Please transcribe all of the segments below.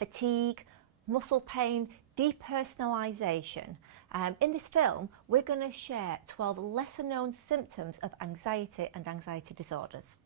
fatigue, muscle pain, depersonalization. In this film, we're going to share 12 lesser known symptoms of anxiety and anxiety disorders.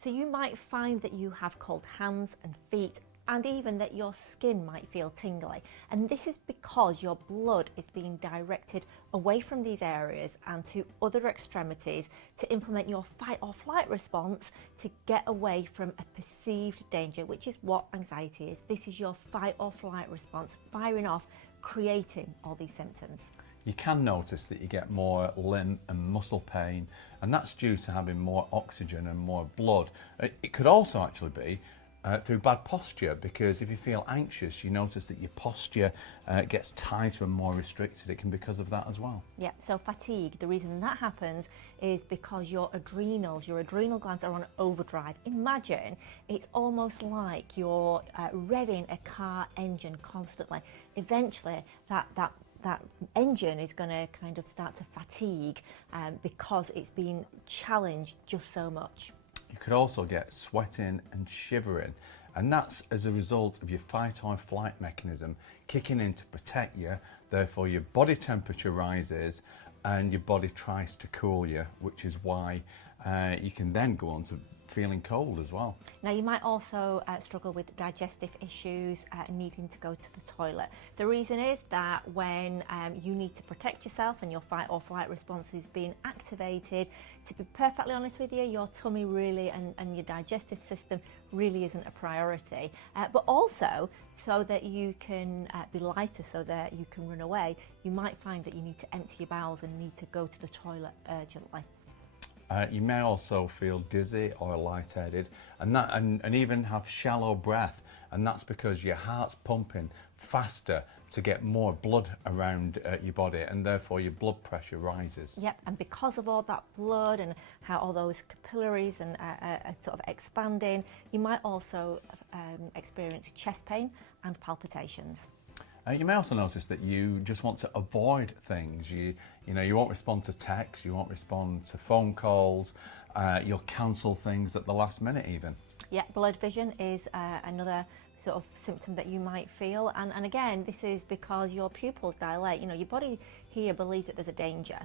So you might find that you have cold hands and feet, and even that your skin might feel tingly. And this is because your blood is being directed away from these areas and to other extremities to implement your fight or flight response to get away from a perceived danger, which is what anxiety is. This is your fight or flight response firing off, creating all these symptoms. You can notice that you get more limb and muscle pain, and that's due to having more oxygen and more blood. It could also actually be through bad posture, because if you feel anxious, you notice that your posture gets tighter and more restricted. It can be because of that as well. Yeah, so fatigue, the reason that happens is because your adrenal glands are on overdrive. Imagine it's almost like you're revving a car engine constantly. Eventually, that engine is going to kind of start to fatigue because it's being challenged just so much. You could also get sweating and shivering, and that's as a result of your fight or flight mechanism kicking in to protect you. Therefore your body temperature rises and your body tries to cool you, which is why you can then go on to feeling cold as well. Now you might also struggle with digestive issues, needing to go to the toilet. The reason is that when you need to protect yourself and your fight or flight response is being activated, to be perfectly honest with you, your tummy really and your digestive system really isn't a priority. But also, so that you can be lighter, so that you can run away, you might find that you need to empty your bowels and need to go to the toilet urgently. You may also feel dizzy or lightheaded, and even have shallow breath, and that's because your heart's pumping faster to get more blood around your body, and therefore your blood pressure rises. Yep, and because of all that blood and how all those capillaries and sort of expanding, you might also experience chest pain and palpitations. You may also notice that you just want to avoid things. You won't respond to texts, you won't respond to phone calls, you'll cancel things at the last minute even. Yeah, blurred vision is another sort of symptom that you might feel, and again, this is because your pupils dilate. Your body here believes that there's a danger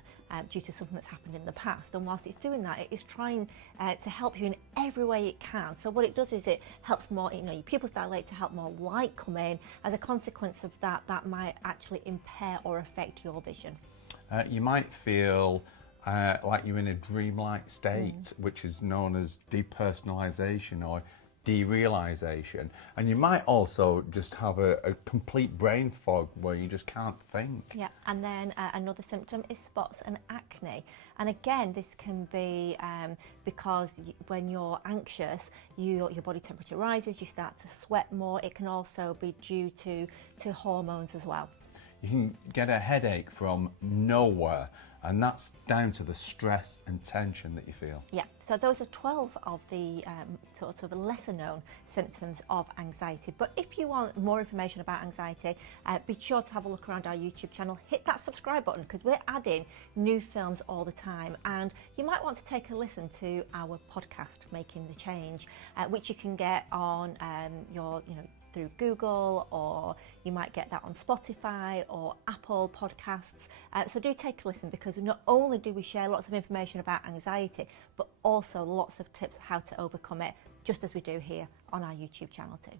due to something that's happened in the past, and whilst it's doing that, it is trying to help you in every way it can. So what it does is it helps more, your pupils dilate to help more light come in. As a consequence of that, that might actually impair or affect your vision. You might feel like you're in a dreamlike state, which is known as depersonalization or derealization, and you might also just have a complete brain fog where you just can't think. Yeah, and then another symptom is spots and acne, and again this can be because when you're anxious, your body temperature rises, you start to sweat more. It can also be due to hormones as well. You can get a headache from nowhere, and that's down to the stress and tension that you feel. Yeah, so those are 12 of the sort of lesser known symptoms of anxiety. But if you want more information about anxiety, be sure to have a look around our YouTube channel. Hit that subscribe button, because we're adding new films all the time. And you might want to take a listen to our podcast, Making the Change, which you can get on through Google, or you might get that on Spotify or Apple Podcasts. So do take a listen, because not only do we share lots of information about anxiety, but also lots of tips how to overcome it, just as we do here on our YouTube channel too.